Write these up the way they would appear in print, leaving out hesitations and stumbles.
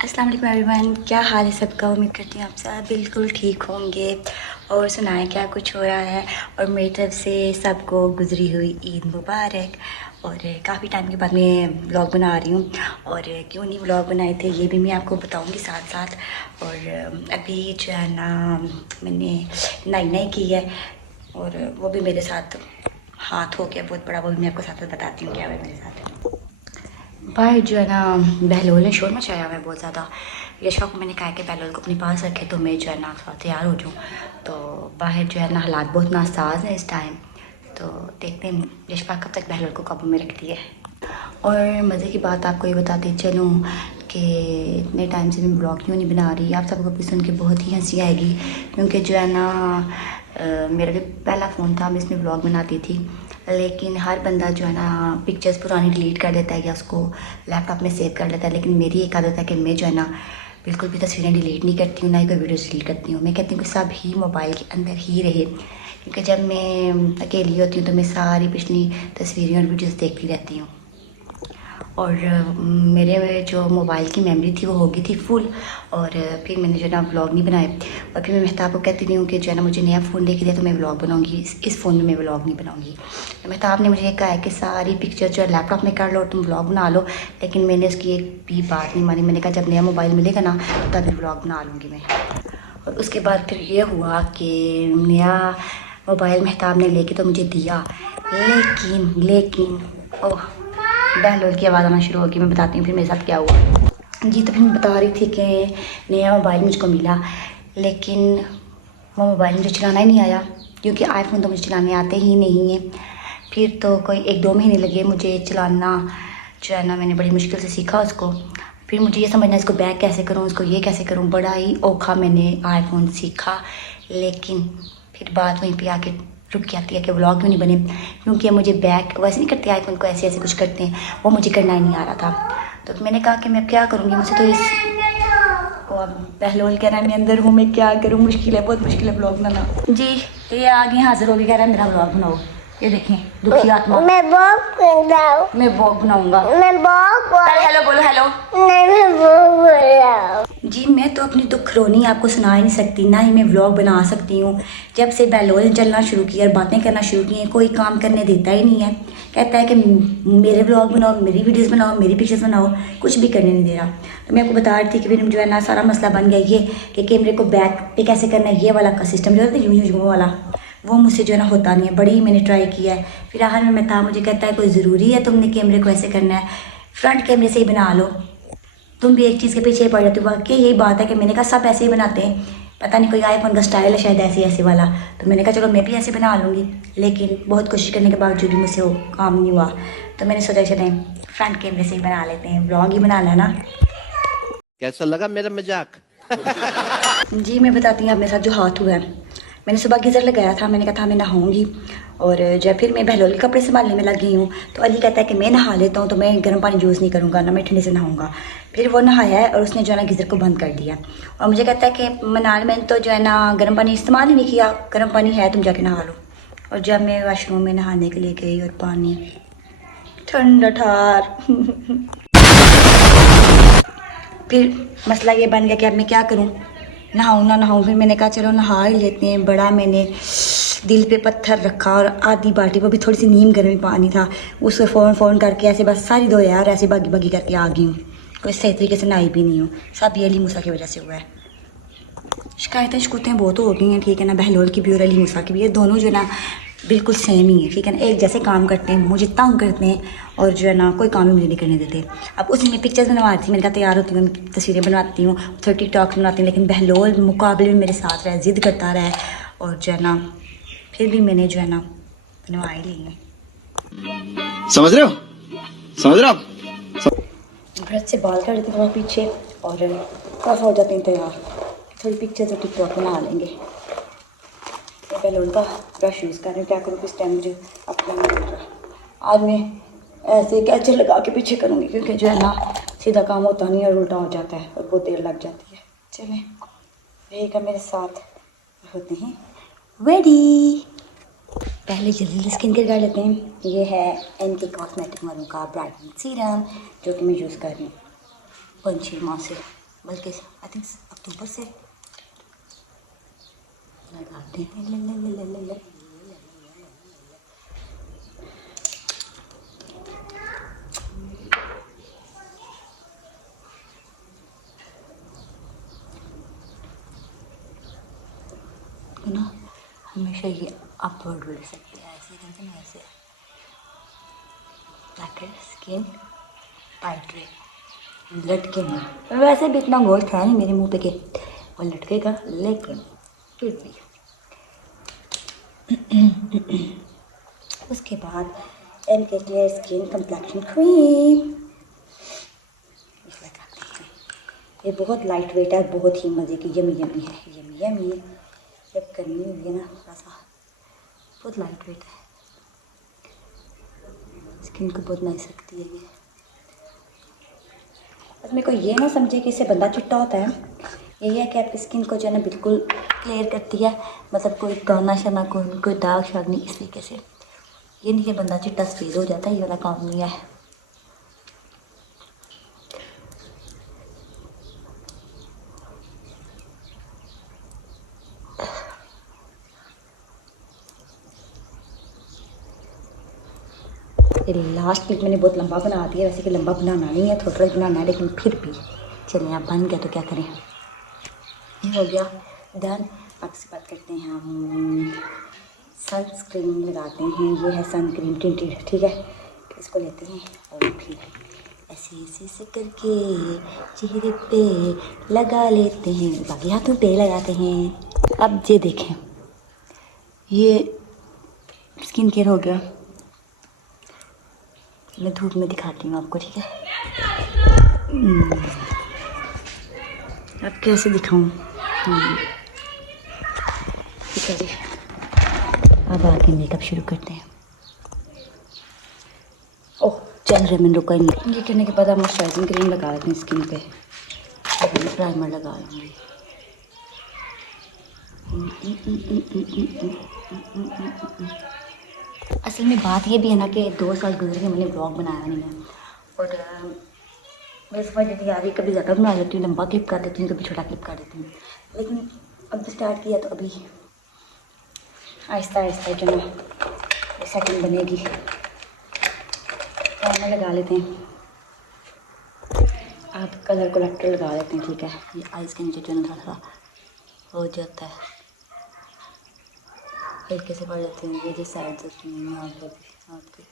अस्सलाम वालेकुम एवरीवन, क्या हाल है सबका। उम्मीद करती हूँ आप सब बिल्कुल ठीक होंगे। और सुनाएं क्या कुछ हो रहा है। और मेरी तरफ से सबको गुजरी हुई ईद मुबारक। और काफ़ी टाइम के बाद मैं व्लॉग बना रही हूँ और क्यों नहीं व्लॉग बनाए थे ये भी मैं आपको बताऊँगी साथ साथ। और अभी जो है ना मैंने नाई की है और वो भी मेरे साथ हाथ हो गया बहुत बड़ा, वो भी मैं आपको साथ साथ बताती हूँ क्या हुआ मेरे साथ। भाई जो है ना बहलोल ने शोर मचाया हुआ है बहुत ज़्यादा। यशवा को मैंने कहा कि बहलोल को अपने पास रखे तो मैं जो है ना थोड़ा तैयार हो जाऊँ। तो बाहर जो है ना हालात बहुत नासाज हैं इस टाइम। तो देखते हैं यशवा कब तक बहलोल को काबू में रखती है। और मज़े की बात आपको ये बताती चलूँ कि इतने टाइम से मैं ब्लॉग क्यों नहीं बना रही। आप सबको भी सुन के बहुत ही हंसी आएगी क्योंकि जो है ना मेरा जो पहला फ़ोन था मैं इसमें ब्लॉग बनाती थी, लेकिन हर बंदा जो है ना पिक्चर्स पुरानी डिलीट कर देता है या उसको लैपटॉप में सेव कर लेता है। लेकिन मेरी एक आदत है कि मैं जो है ना बिल्कुल भी तस्वीरें डिलीट नहीं करती हूँ, ना ही कोई वीडियोस डिलीट करती हूँ। मैं कहती हूँ कि सब ही मोबाइल के अंदर ही रहे, क्योंकि जब मैं अकेली होती हूँ तो मैं सारी पिछली तस्वीरें और वीडियोस देखती रहती हूँ। और मेरे जो मोबाइल की मेमोरी थी वो हो गई थी फुल। और फिर मैंने जो है ना व्लॉग नहीं बनाए। और फिर मैं मेहताब को कहती रही हूँ कि जो है ना मुझे नया फ़ोन लेके दिया तो मैं व्लॉग बनाऊँगी, इस फ़ोन में मैं व्लॉग नहीं बनाऊँगी। तो मेहताब ने मुझे ये कहा है कि सारी पिक्चर जो है लैपटॉप में कर लो, तुम व्लॉग बना लो। लेकिन मैंने उसकी एक भी बात नहीं मानी। मैंने कहा जब नया मोबाइल मिलेगा ना तभी व्लॉग बना लूँगी मैं। और उसके बाद फिर ये हुआ कि नया मोबाइल मेहताब ने लेके तो मुझे दिया, लेकिन ओह बहलोल की आवाज़ आना शुरू होगी। मैं बताती हूँ फिर मेरे साथ क्या हुआ। जी तो फिर मैं बता रही थी कि नया मोबाइल मुझको मिला, लेकिन वो मोबाइल मुझे चलाना ही नहीं आया, क्योंकि आईफोन तो मुझे चलाने आते ही नहीं है। फिर तो कोई 1-2 महीने लगे मुझे चलाना। जो है ना मैंने बड़ी मुश्किल से सीखा उसको। फिर मुझे ये समझना इसको बैक कैसे करूँ, इसको ये कैसे करूँ, बड़ा ही औखा मैंने आईफोन सीखा। लेकिन फिर बात वहीं पे आके रुक जाती है कि व्लॉग क्यों नहीं बने, क्योंकि मुझे बैक वैसे नहीं करते आईफोन को, ऐसे ऐसे कुछ करते हैं, वो मुझे करना ही नहीं आ रहा था। तो मैंने कहा कि मैं क्या करूँगी, मुझसे तो इस और बहलोल कह रहा है मैं अंदर हूँ, मैं क्या करूँ, मुश्किल है, बहुत मुश्किल है ब्लॉग बनाना। जी ये आगे हाजिर होगी, कह रहा है मेरा ब्लॉग बनाओ। ये देखें दुखी आत्मा। मैं ब्लॉग बनाऊंगा। हेलो बोलो हेलो। जी मैं तो अपनी दुख रोनी आपको सुना ही नहीं सकती, ना ही मैं व्लॉग बना सकती हूँ। जब से बहलोल ने चलना शुरू किया और बातें करना शुरू की हैं, कोई काम करने देता ही नहीं है। कहता है कि मेरे व्लॉग बनाओ, मेरी वीडियोस बनाओ, मेरी पिक्चर्स बनाओ, कुछ भी करने नहीं दे रहा। तो मैं आपको बता रही थी कि फिर जो है ना सारा मसला बन गया ये कि कैमरे को बैक पे कैसे करना है। ये वाला का सिस्टम जो है यूं वाला, वो मुझसे जो है ना होता नहीं है। बड़ी मैंने ट्राई किया है। फिर आखिर में था मुझे कहता है कोई ज़रूरी है तुमने कैमरे को ऐसे करना है, फ्रंट कैमरे से ही बना लो। तुम भी एक चीज़ के पीछे पड़ जाती हो। वाकई यही बात है कि मैंने कहा सब ऐसे ही बनाते हैं, पता नहीं कोई आईफोन का स्टाइल है शायद ऐसे ऐसे वाला। तो मैंने कहा चलो मैं भी ऐसे बना लूँगी, लेकिन बहुत कोशिश करने के बावजूद भी मुझसे वो काम नहीं हुआ। तो मैंने सोचा चले फ्रंट कैमरे से ही बना लेते हैं, ब्लॉग ही बनाना है ना। कैसा लगा मेरा मजाक? जी मैं बताती हूँ अब मेरे साथ जो हाथ हुआ है। मैंने सुबह गीज़र लगाया था, मैंने कहा था मैं नहाऊंगी। और जब फिर मैं बहलोल के कपड़े संभालने में लग गई हूँ तो अली कहता है कि मैं नहा लेता हूँ, तो मैं गर्म पानी यूज़ नहीं करूँगा ना, मैं ठंडे से नहाऊंगा। फिर वो नहाया है और उसने जो है ना गीज़र को बंद कर दिया। और मुझे कहता है कि मनाल मैंने तो जो है ना गर्म पानी इस्तेमाल ही नहीं किया, गर्म पानी है तुम जाके नहा लो। और जब मैं वाशरूम में नहाने के लिए गई और पानी ठंडा ठार फिर मसला ये बन गया कि अब मैं क्या करूं, नहाऊं ना नहाऊं। फिर मैंने कहा चलो नहा ही लेते हैं। बड़ा मैंने दिल पे पत्थर रखा और आधी बाल्टी, वो भी थोड़ी सी नीम गर्म पानी था, उसको फ़ौरन करके ऐसे बस सारी दो यार ऐसे बागी बागी करके आ गई हूँ। कोई सही तरीके से नहाई भी नहीं हूँ, सब ये अली मूसा की वजह से हुआ है। शिकायतें शिकूतें बहुत हो गई हैं, ठीक है ना, बहलोल की भी और अली मूसा की भी। ये दोनों जो है ना बिल्कुल सेम ही है, ठीक है ना, एक जैसे काम करते हैं, मुझे तंग करते हैं और जो है ना कोई काम ही मुझे नहीं करने देते। अब उसी में पिक्चर्स बनवा रही थी, मैंने कहा तैयार होती हूँ, तस्वीरें बनवाती हूँ, थोड़ी टिकटॉक बनाती हूँ, लेकिन बहलोल मुकाबले में मेरे साथ रहे, ज़िद करता रहा और जो है ना फिर भी मैंने जो है ना बनवा ही ली है। समझ रहे हो? समझ रहे हो? ब्रश से बाल कर देते थोड़ा पीछे और काफ़ी हो जाते हैं तैयार। थोड़ी पिक्चर्स और टिकटॉक बना लेंगे। बहलोल का ब्रश यूज़ कर रहे हैं, क्या करूँ किस टाइम मुझे अपना नहीं मिल रहा। आज मैं ऐसे कैचर लगा के पीछे करूँगी, क्योंकि जो है ना सीधा काम होता नहीं और उल्टा हो जाता है और बहुत देर लग जाती है। चलें रहेगा मेरे साथ, होते हैं रेडी। पहले जल्दी स्किन केयर कर लेते हैं। ये है एनके कॉस्मेटिक वालों का ब्राइटनिंग सीरम, जो कि मैं यूज़ कर रही हूँ 5-6 माह से। बल्कि आई थिंक अक्टूबर से लगाते हैं। ले ले ले ले ले ले ना, हमेशा ये अपवर्ड ले सकते हैं, ऐसे करके ना, ऐसे ताकि स्किन टाइट रहे, लटके नहीं। वैसे भी इतना गोश्त है नहीं मेरे मुंह पे के और लटकेगा, लेकिन फिर भी। उसके बाद MK. Clear skin complexion cream ये बहुत लाइट वेट है, बहुत ही मज़े की, यमी यमी है, यमी यमी। जब गर्मी हुई है ना थोड़ा सा, बहुत लाइट वेट है, स्किन को बहुत नाइस रखती है ये। बस मेरे को ये ना समझे कि इससे बंदा चिट्टा होता है, यही है कि आपकी स्किन को जो है ना बिल्कुल क्लियर करती है, मतलब कोई गाना शाना कोई दाग शाग नहीं, इस तरीके से। ये नहीं कि बंदा चिट्टा सफेद हो जाता है, ये वाला काम नहीं है। ये लास्ट क्लिप मैंने बहुत लंबा बना दिया, वैसे कि लंबा बनाना नहीं है, थोड़ा थोड़ा बनाना है, लेकिन फिर भी चलें, आप बन गया तो क्या करें। ये हो गया डन। अब से बात करते हैं हम सनस्क्रीन लगाते हैं। ये है सनस्क्रीन टिंटेड, ठीक है। इसको लेते हैं और फिर ऐसे ऐसे ऐसे करके चेहरे पे लगा लेते हैं, बाकी हाथों पे लगाते हैं। अब ये देखें, ये स्किन केयर हो गया। मैं धूप में दिखाती हूँ आपको, ठीक है। अब कैसे दिखाऊँ, ठीक है जी। अब आके मेकअप शुरू करते हैं। ओह चल रहे, मैंने रुका ही नहीं। ये करने के बाद आप मॉइस्चराइजिंग क्रीम लगा लेते हैं स्किन पे, प्राइमर लगा लूँगी। असल में बात ये भी है ना कि 2 साल गुजर गए, मैंने ब्लॉग बनाया नहीं है, और मेरे समझ नहीं आ रही, कभी ज़्यादा बना लेती हूँ, लंबा क्लिप कर देती हूँ, कभी छोटा क्लिप कर देती हूँ। लेकिन अब स्टार्ट किया तो अभी आहिस्ता आहिस्ता जो है सेटिंग बनेगी। प्राइमर लगा लेते हैं, आप कलर कलेक्टर लगा लेते हैं, ठीक है। ये आइज़ के नीचे जो है थोड़ा सा हो जाता है, हल्के से पड़ जाते हैं ये जो साइड होती हैं, यहाँ पे भी, आपके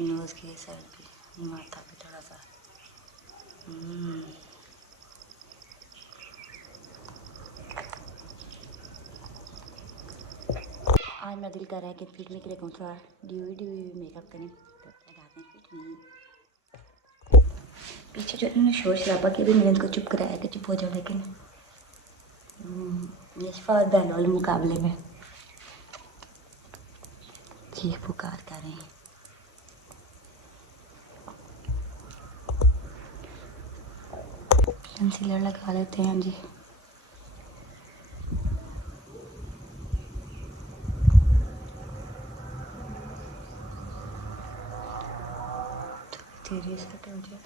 नोज़ की साइड भी, माथा पे थोड़ा सा। आज मेरा दिल कर रहा है कि फिटमी के लिए कहूँ थोड़ा ड्यूई मेकअप करें, तो लगाते हैं फिटमी। पीछे जो इन्होंने शोर शराबा किया भी, मैंने इनको चुप कराया कि चुप हो जाओ, लेकिन निशफा और बहनोल मुकाबले में चीख पुकार कर रहे हैं। कंसीलर लगा लेते हैं जी। धीरे से हो जाए।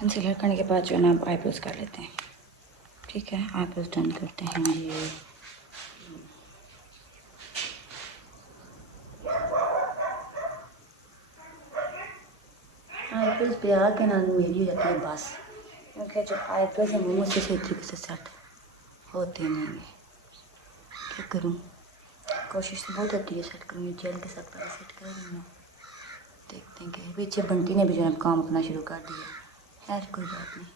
कंसीलर करने के बाद जो है ना आप आईब्रोज कर लेते हैं, ठीक है। आईब्रोज डन करते हैं ये। आईब्रोज पे आके ना मेरी हो जाती है बस, क्योंकि जो आईब्रोज है वो मुझसे सही तरीके से सेट होते नहीं है। क्या करूँ, कोशिश तो बहुत होती है सेट करूँ, जेल के साथ पहले सेट कर लूँ। देखते हैं कि पीछे बंटी ने भी जो है काम अपना शुरू कर दिया। खैर कोई बात नहीं।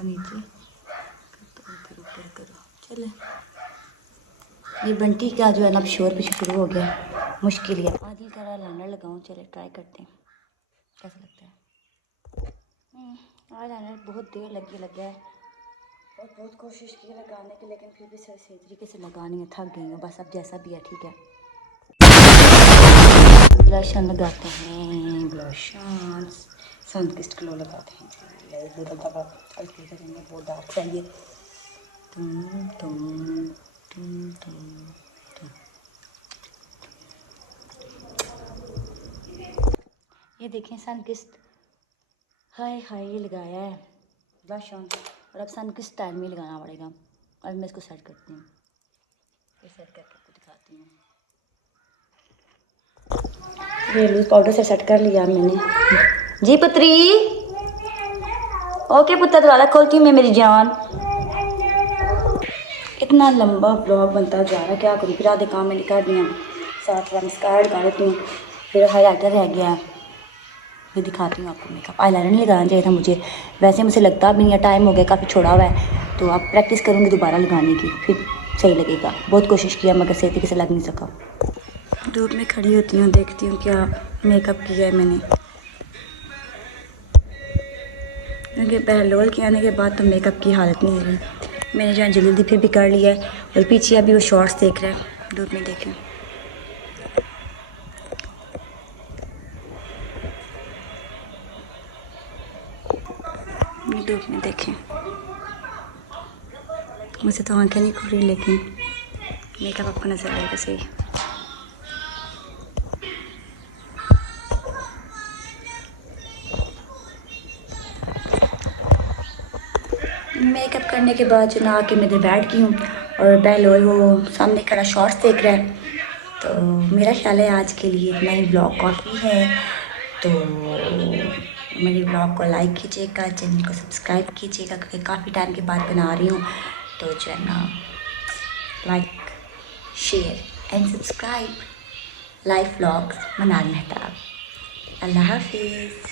नीचे इधर ऊपर करो, चले। ये बंटी का जो है ना अब शोर पीछे शुरू हो गया, मुश्किल है। आदिल का लाइनर लगाऊं, चले ट्राई करते हैं कैसा लगता है। लाइनर बहुत देर लग गया है, बहुत कोशिश की लगाने की, लेकिन फिर भी सही तरीके से लगानी है, थक गई हूँ। बस अब जैसा भी है ठीक है। ब्लशन लगाते हैं, ब्लशन सनकिस्ट ग्लो लगाते हैं। बहुत डार्क चाहिए। तुम तुम तुम तुम तुम ये देखें सनकिस्ट, हाय हाय ये लगाया है ब्लश ऑन, और अब सनकिस्ट टाइम में लगाना पड़ेगा। अब मैं इसको सेट करती हूँ, ये सेट करके आपको दिखाती हूँ। ये लूज पाउडर से सेट कर लिया मैंने। जी पुत्री, ओके पुत्र दरवाज़ा खोलती हूँ मैं मेरी जान। इतना लंबा ब्लॉग बनता जा रहा है, क्या करूँ। फिर आधे काम मैंने कर दिया, साथ वाला मस्कारा लगा देती हूँ, फिर हाईलाइटर रह गया। फिर दिखाती हूँ आपको मेकअप। आईलाइनर नहीं लगाना चाहिए था मुझे, वैसे मुझे लगता भी नहीं है, टाइम हो गया काफ़ी छोड़ा हुआ है। तो अब प्रैक्टिस करूँगी दोबारा लगाने की, फिर सही लगेगा। बहुत कोशिश किया मगर सही तरीके से लग नहीं सका। धूप में खड़ी होती हूँ, देखती हूँ क्या मेकअप किया है मैंने, क्योंकि बहलोल के आने के बाद तो मेकअप की हालत नहीं रही। मैंने जहाँ जल्दी फिर भी कर लिया है, और पीछे अभी वो शॉर्ट्स देख रहे हैं। धूप में देखें, धूप में देखें, मुझे तो आंखें नहीं खुल रही, लेकिन मेकअप आपको नजर आएगा सही। मेकअप करने के बाद जो ना के मैं इधर बैठ गई हूँ, और बहलोल वो सामने खड़ा शॉर्ट्स देख रहा है। तो मेरा ख्याल है आज के लिए इतना ही ब्लॉग काफ़ी है। तो मेरे ब्लॉग को लाइक कीजिएगा, चैनल को सब्सक्राइब कीजिएगा, क्योंकि काफ़ी टाइम के बाद बना रही हूँ। तो जो है ना, like share and subscribe. Live blogs मनाल मेहताब। अल्लाह हाफिज़।